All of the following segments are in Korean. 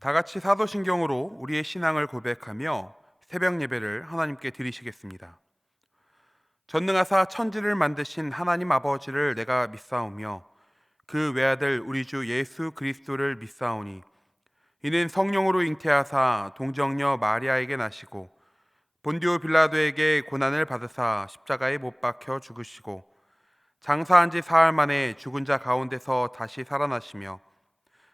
다 같이 사도신경으로 우리의 신앙을 고백하며 새벽 예배를 하나님께 드리시겠습니다. 전능하사 천지를 만드신 하나님 아버지를 내가 믿사오며 그 외아들 우리 주 예수 그리스도를 믿사오니 이는 성령으로 잉태하사 동정녀 마리아에게 나시고 본디오 빌라도에게 고난을 받으사 십자가에 못 박혀 죽으시고 장사한 지 사흘 만에 죽은 자 가운데서 다시 살아나시며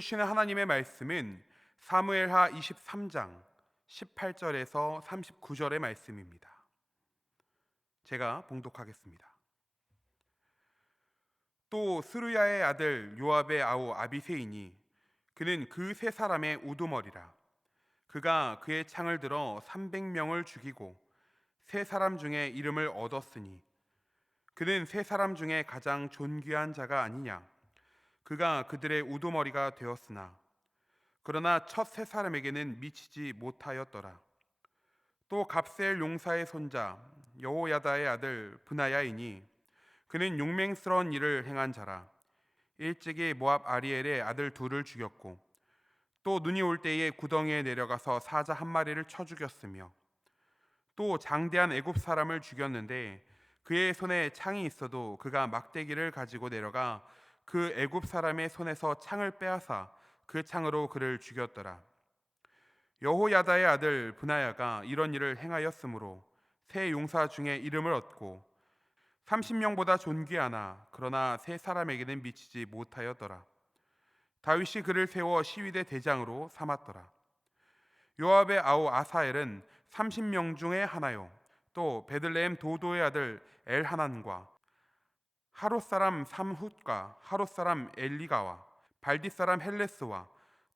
주시는 하나님의 말씀은 사무엘하 23장 18절에서 39절의 말씀입니다. 제가 봉독하겠습니다. 또 스루야의 아들 요압의 아우 아비세이니 그는 그 세 사람의 우두머리라 그가 그의 창을 들어 300명을 죽이고 세 사람 중에 이름을 얻었으니 그는 세 사람 중에 가장 존귀한 자가 아니냐 그가 그들의 우두머리가 되었으나 그러나 첫 세 사람에게는 미치지 못하였더라. 또 갑셀 용사의 손자 여호야다의 아들 브나야이니 그는 용맹스러운 일을 행한 자라. 일찍이 모압 아리엘의 아들 둘을 죽였고 또 눈이 올 때에 구덩이에 내려가서 사자 한 마리를 쳐 죽였으며 또 장대한 애굽 사람을 죽였는데 그의 손에 창이 있어도 그가 막대기를 가지고 내려가 그 애굽 사람의 손에서 창을 빼앗아 그 창으로 그를 죽였더라 여호야다의 아들 분하야가 이런 일을 행하였으므로 세 용사 중에 이름을 얻고 30명보다 존귀하나 그러나 세 사람에게는 미치지 못하였더라. 다윗이 그를 세워 시위대 대장으로 삼았더라. 요압의 아우 아사엘은 30명 중에 하나요. 또 베들레헴 도도의 아들 엘하난과 하롯 사람 삼훗과 하롯 사람 엘리가와 발디 사람 헬레스와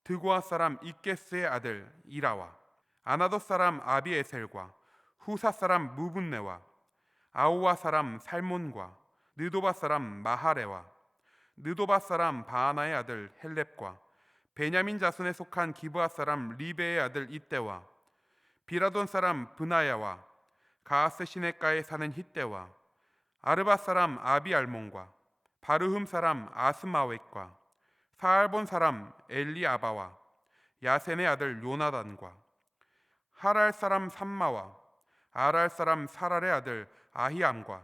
드고아 사람 이게스의 아들 이라와 아나도 사람 아비에셀과 후사 사람 무분네와 아우와 사람 살몬과 느도바 사람 마하레와 느도바 사람 바하나의 아들 헬렙과 베냐민 자손에 속한 기브아 사람 리베의 아들 이때와 비라돈 사람 브나야와 가하스 시내가에 사는 히때와 아르바 사람 아비알몬과 바르흠 사람 아스마웻과 사알본 사람 엘리아바와 야센의 아들 요나단과 하랄 사람 삼마와 아랄 사람 사랄의 아들 아히암과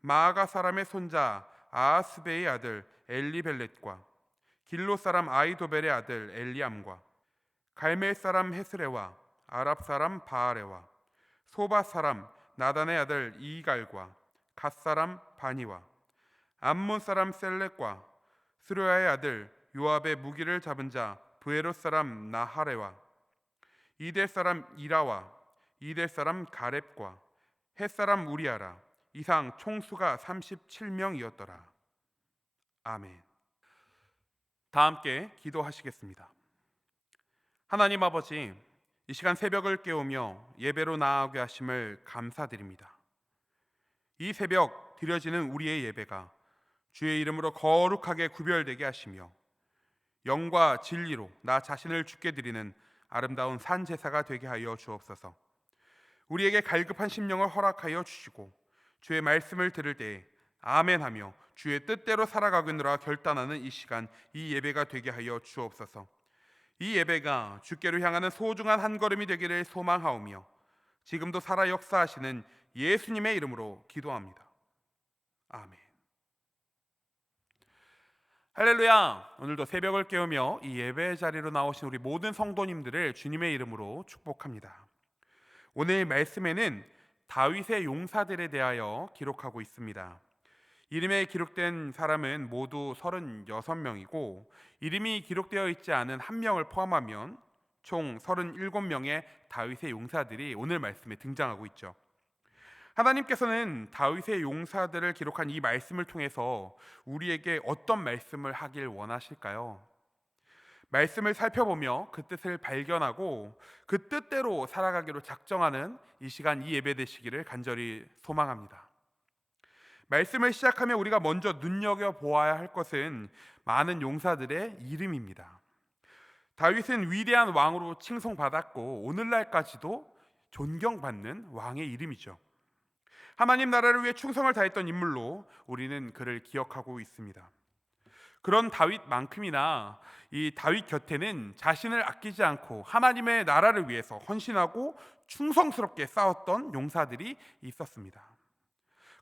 마아가 사람의 손자 아하스베의 아들 엘리벨렛과 길로 사람 아이도벨의 아들 엘리암과 갈멜 사람 헤스레와 아랍 사람 바아레와 소바 사람 나단의 아들 이갈과 갓 사람 바니와 암몬 사람 셀렉과 스루야의 아들 요압의 무기를 잡은 자 브에롯 사람 나하레와 이델 사람 이라와 이델 사람 가렙과 헷 사람 우리아라 이상 총수가 37명이었더라. 아멘. 다 함께 기도하시겠습니다. 하나님 아버지, 이 시간 새벽을 깨우며 예배로 나아가게 하심을 감사드립니다. 이 새벽 드려지는 우리의 예배가 주의 이름으로 거룩하게 구별되게 하시며 영과 진리로 나 자신을 주께 드리는 아름다운 산 제사가 되게 하여 주옵소서. 우리에게 갈급한 심령을 허락하여 주시고 주의 말씀을 들을 때에 아멘하며 주의 뜻대로 살아가겠노라 결단하는 이 시간 이 예배가 되게 하여 주옵소서. 이 예배가 주께로 향하는 소중한 한 걸음이 되기를 소망하오며 지금도 살아 역사하시는 예수님의 이름으로 기도합니다. 아멘. 할렐루야! 오늘도 새벽을 깨우며 이 예배 자리로 나오신 우리 모든 성도님들을 주님의 이름으로 축복합니다. 오늘 말씀에는 다윗의 용사들에 대하여 기록하고 있습니다. 이름에 기록된 사람은 모두 36명이고 이름이 기록되어 있지 않은 한 명을 포함하면 총 37명의 다윗의 용사들이 오늘 말씀에 등장하고 있죠. 하나님께서는 다윗의 용사들을 기록한 이 말씀을 통해서 우리에게 어떤 말씀을 하길 원하실까요? 말씀을 살펴보며 그 뜻을 발견하고 그 뜻대로 살아가기로 작정하는 이 시간 이 예배 되시기를 간절히 소망합니다. 말씀을 시작하며 우리가 먼저 눈여겨 보아야 할 것은 많은 용사들의 이름입니다. 다윗은 위대한 왕으로 칭송받았고 오늘날까지도 존경받는 왕의 이름이죠. 하나님 나라를 위해 충성을 다했던 인물로 우리는 그를 기억하고 있습니다. 그런 다윗만큼이나 이 다윗 곁에는 자신을 아끼지 않고 하나님의 나라를 위해서 헌신하고 충성스럽게 싸웠던 용사들이 있었습니다.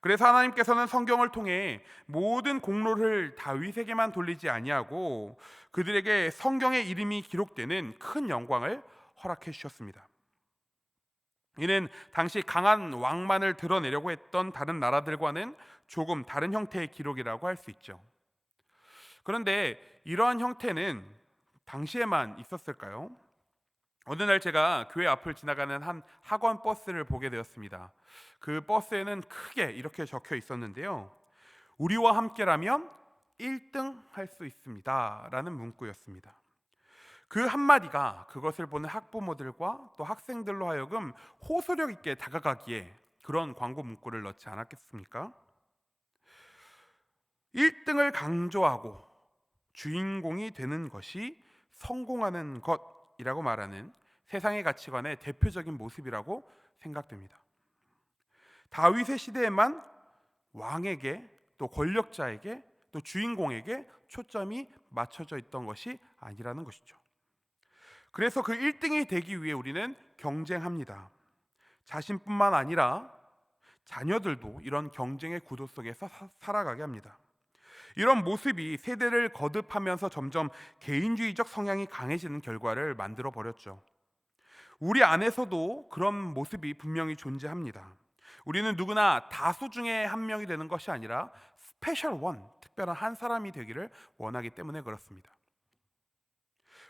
그래서 하나님께서는 성경을 통해 모든 공로를 다윗에게만 돌리지 아니하고 그들에게 성경의 이름이 기록되는 큰 영광을 허락해 주셨습니다. 이는 당시 강한 왕만을 드러내려고 했던 다른 나라들과는 조금 다른 형태의 기록이라고 할 수 있죠. 그런데 이러한 형태는 당시에만 있었을까요? 어느 날 제가 교회 앞을 지나가는 한 학원 버스를 보게 되었습니다. 그 버스에는 크게 이렇게 적혀 있었는데요. 우리와 함께라면 1등 할 수 있습니다 라는 문구였습니다. 그 한마디가 그것을 보는 학부모들과 또 학생들로 하여금 호소력 있게 다가가기에 그런 광고 문구를 넣지 않았겠습니까? 1등을 강조하고 주인공이 되는 것이 성공하는 것이라고 말하는 세상의 가치관의 대표적인 모습이라고 생각됩니다. 다윗의 시대에만 왕에게 또 권력자에게 또 주인공에게 초점이 맞춰져 있던 것이 아니라는 것이죠. 그래서 그 1등이 되기 위해 우리는 경쟁합니다. 자신뿐만 아니라 자녀들도 이런 경쟁의 구도 속에서 사- 살아가게 합니다. 이런 모습이 세대를 거듭하면서 점점 개인주의적 성향이 강해지는 결과를 만들어 버렸죠. 우리 안에서도 그런 모습이 분명히 존재합니다. 우리는 누구나 다수 중에 한 명이 되는 것이 아니라 스페셜 원, 특별한 한 사람이 되기를 원하기 때문에 그렇습니다.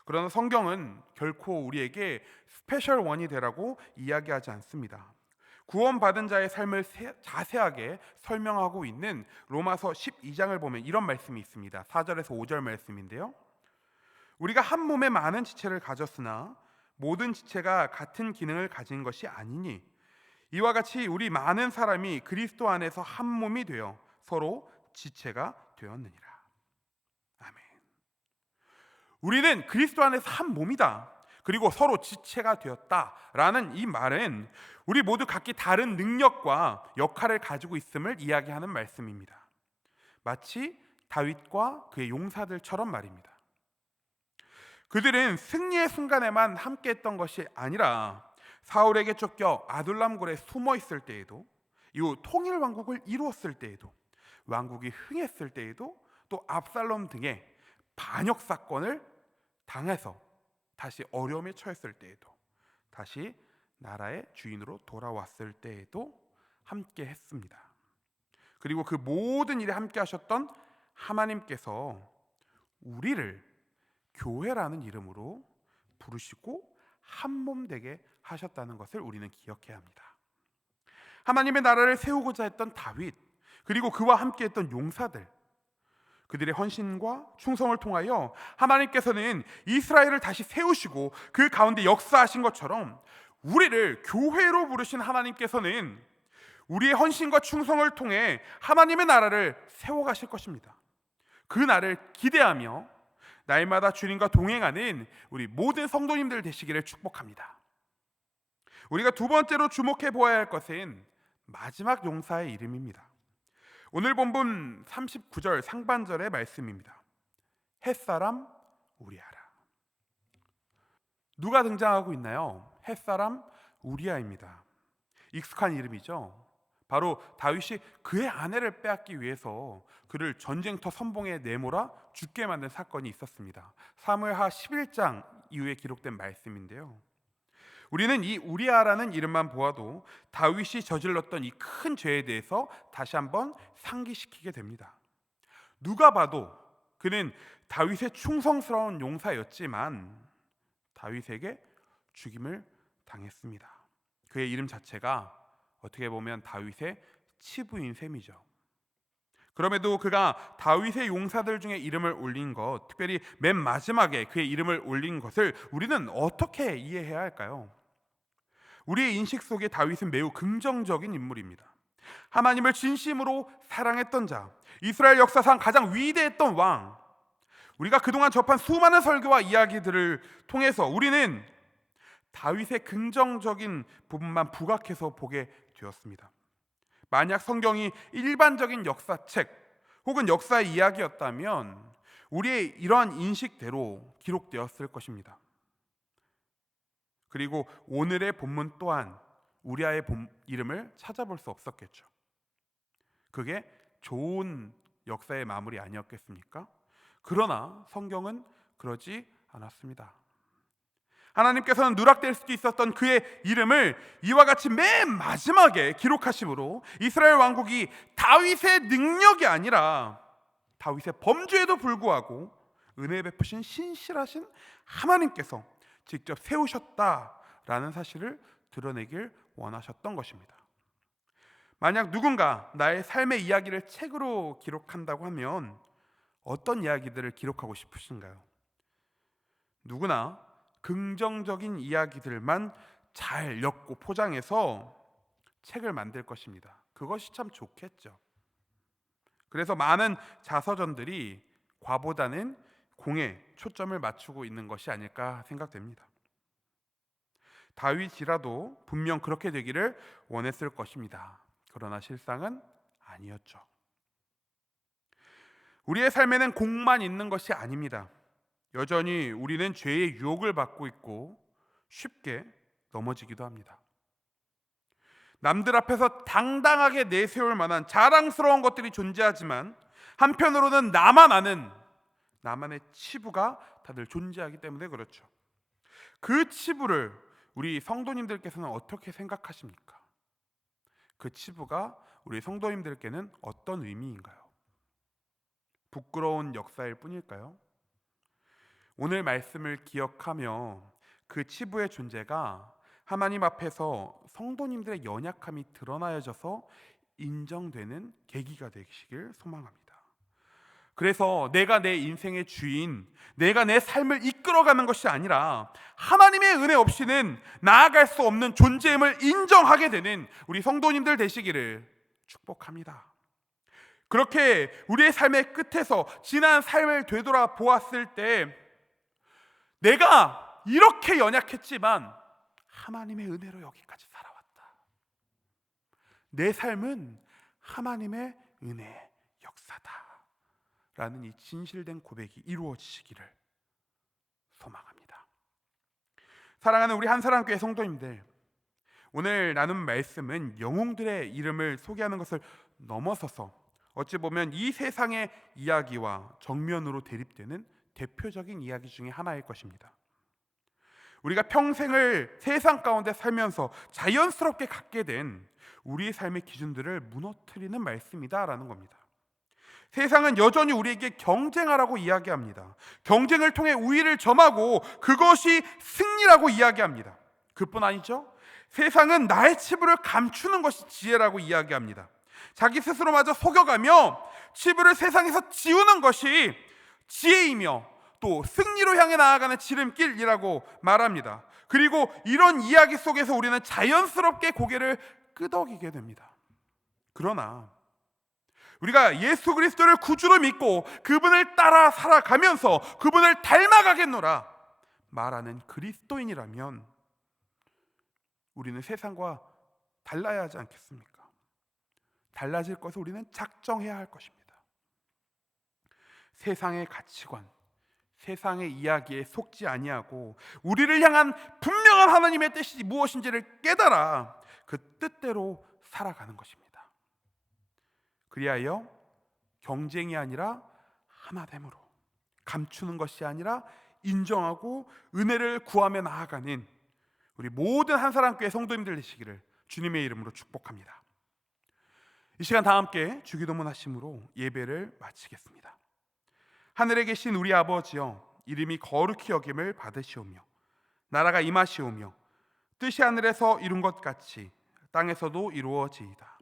그러나 성경은 결코 우리에게 스페셜 원이 되라고 이야기하지 않습니다. 구원받은 자의 삶을 세- 자세하게 설명하고 있는 로마서 12장을 보면 이런 말씀이 있습니다. 4절에서 5절 말씀인데요. 우리가 한 몸에 많은 지체를 가졌으나 모든 지체가 같은 기능을 가진 것이 아니니 이와 같이 우리 많은 사람이 그리스도 안에서 한 몸이 되어 서로 지체가 되었느니라. 우리는 그리스도 안에서 한 몸이다. 그리고 서로 지체가 되었다라는 이 말은 우리 모두 각기 다른 능력과 역할을 가지고 있음을 이야기하는 말씀입니다. 마치 다윗과 그의 용사들처럼 말입니다. 그들은 승리의 순간에만 함께했던 것이 아니라 사울에게 쫓겨 아둘람굴에 숨어 있을 때에도 이후 통일 왕국을 이루었을 때에도 왕국이 흥했을 때에도 또 압살롬 등의 반역 사건을 당해서 다시 어려움에 처했을 때에도 다시 나라의 주인으로 돌아왔을 때에도 함께 했습니다. 그리고 그 모든 일에 함께 하셨던 하나님께서 우리를 교회라는 이름으로 부르시고 한 몸 되게 하셨다는 것을 우리는 기억해야 합니다. 하나님의 나라를 세우고자 했던 다윗 그리고 그와 함께 했던 용사들 그들의 헌신과 충성을 통하여 하나님께서는 이스라엘을 다시 세우시고 그 가운데 역사하신 것처럼 우리를 교회로 부르신 하나님께서는 우리의 헌신과 충성을 통해 하나님의 나라를 세워가실 것입니다. 그 날을 기대하며 날마다 주님과 동행하는 우리 모든 성도님들 되시기를 축복합니다. 우리가 두 번째로 주목해 보아야 할 것은 마지막 용사의 이름입니다. 오늘 본문 39절 상반절의 말씀입니다. 햇사람 우리아라. 누가 등장하고 있나요? 햇사람 우리아입니다. 익숙한 이름이죠. 바로 다윗이 그의 아내를 빼앗기 위해서 그를 전쟁터 선봉에 내몰아 죽게 만든 사건이 있었습니다. 사무엘하 11장 이후에 기록된 말씀인데요. 우리는 이 우리아라는 이름만 보아도 다윗이 저질렀던 이 큰 죄에 대해서 다시 한번 상기시키게 됩니다. 누가 봐도 그는 다윗의 충성스러운 용사였지만 다윗에게 죽임을 당했습니다. 그의 이름 자체가 어떻게 보면 다윗의 치부인 셈이죠. 그럼에도 그가 다윗의 용사들 중에 이름을 올린 것, 특별히 맨 마지막에 그의 이름을 올린 것을 우리는 어떻게 이해해야 할까요? 우리의 인식 속에 다윗은 매우 긍정적인 인물입니다. 하나님을 진심으로 사랑했던 자, 이스라엘 역사상 가장 위대했던 왕. 우리가 그동안 접한 수많은 설교와 이야기들을 통해서 우리는 다윗의 긍정적인 부분만 부각해서 보게 되었습니다. 만약 성경이 일반적인 역사책 혹은 역사의 이야기였다면 우리의 이러한 인식대로 기록되었을 것입니다. 그리고 오늘의 본문 또한 우리아의 본- 이름을 찾아볼 수 없었겠죠. 그게 좋은 역사의 마무리 아니었겠습니까? 그러나 성경은 그러지 않았습니다. 하나님께서는 누락될 수도 있었던 그의 이름을 이와 같이 맨 마지막에 기록하심으로 이스라엘 왕국이 다윗의 능력이 아니라 다윗의 범죄에도 불구하고 은혜 베푸신 신실하신 하나님께서 직접 세우셨다라는 사실을 드러내길 원하셨던 것입니다. 만약 누군가 나의 삶의 이야기를 책으로 기록한다고 하면 어떤 이야기들을 기록하고 싶으신가요? 누구나 긍정적인 이야기들만 잘 엮고 포장해서 책을 만들 것입니다. 그것이 참 좋겠죠. 그래서 많은 자서전들이 과보다는 공에 초점을 맞추고 있는 것이 아닐까 생각됩니다. 다윗이라도 분명 그렇게 되기를 원했을 것입니다. 그러나 실상은 아니었죠. 우리의 삶에는 공만 있는 것이 아닙니다. 여전히 우리는 죄의 유혹을 받고 있고 쉽게 넘어지기도 합니다. 남들 앞에서 당당하게 내세울 만한 자랑스러운 것들이 존재하지만 한편으로는 나만 아는 나만의 치부가 다들 존재하기 때문에 그렇죠. 그 치부를 우리 성도님들께서는 어떻게 생각하십니까? 그 치부가 우리 성도님들께는 어떤 의미인가요? 부끄러운 역사일 뿐일까요? 오늘 말씀을 기억하며 그 치부의 존재가 하나님 앞에서 성도님들의 연약함이 드러나여져서 인정되는 계기가 되시길 소망합니다. 그래서 내가 내 인생의 주인, 내가 내 삶을 이끌어가는 것이 아니라 하나님의 은혜 없이는 나아갈 수 없는 존재임을 인정하게 되는 우리 성도님들 되시기를 축복합니다. 그렇게 우리의 삶의 끝에서 지난 삶을 되돌아 보았을 때 내가 이렇게 연약했지만 하나님의 은혜로 여기까지 살아왔다. 내 삶은 하나님의 은혜의 역사다. 라는 이 진실된 고백이 이루어지시기를 소망합니다. 사랑하는 우리 한사랑교회 성도님들, 오늘 나눈 말씀은 영웅들의 이름을 소개하는 것을 넘어서서 어찌 보면 이 세상의 이야기와 정면으로 대립되는 대표적인 이야기 중에 하나일 것입니다. 우리가 평생을 세상 가운데 살면서 자연스럽게 갖게 된 우리의 삶의 기준들을 무너뜨리는 말씀이다라는 겁니다. 세상은 여전히 우리에게 경쟁하라고 이야기합니다. 경쟁을 통해 우위를 점하고 그것이 승리라고 이야기합니다. 그뿐 아니죠. 세상은 나의 치부를 감추는 것이 지혜라고 이야기합니다. 자기 스스로마저 속여가며 치부를 세상에서 지우는 것이 지혜이며 또 승리로 향해 나아가는 지름길이라고 말합니다. 그리고 이런 이야기 속에서 우리는 자연스럽게 고개를 끄덕이게 됩니다. 그러나 우리가 예수 그리스도를 구주로 믿고 그분을 따라 살아가면서 그분을 닮아가겠노라 말하는 그리스도인이라면 우리는 세상과 달라야 하지 않겠습니까? 달라질 것을 우리는 작정해야 할 것입니다. 세상의 가치관, 세상의 이야기에 속지 아니하고 우리를 향한 분명한 하나님의 뜻이 무엇인지를 깨달아 그 뜻대로 살아가는 것입니다. 그리하여 경쟁이 아니라 하나됨으로 감추는 것이 아니라 인정하고 은혜를 구하며 나아가는 우리 모든 한 사람 교회 성도님들 되시기를 주님의 이름으로 축복합니다. 이 시간 다 함께 주기도문 하심으로 예배를 마치겠습니다. 하늘에 계신 우리 아버지여 이름이 거룩히 여김을 받으시오며 나라가 임하시오며 뜻이 하늘에서 이룬 것 같이 땅에서도 이루어지이다.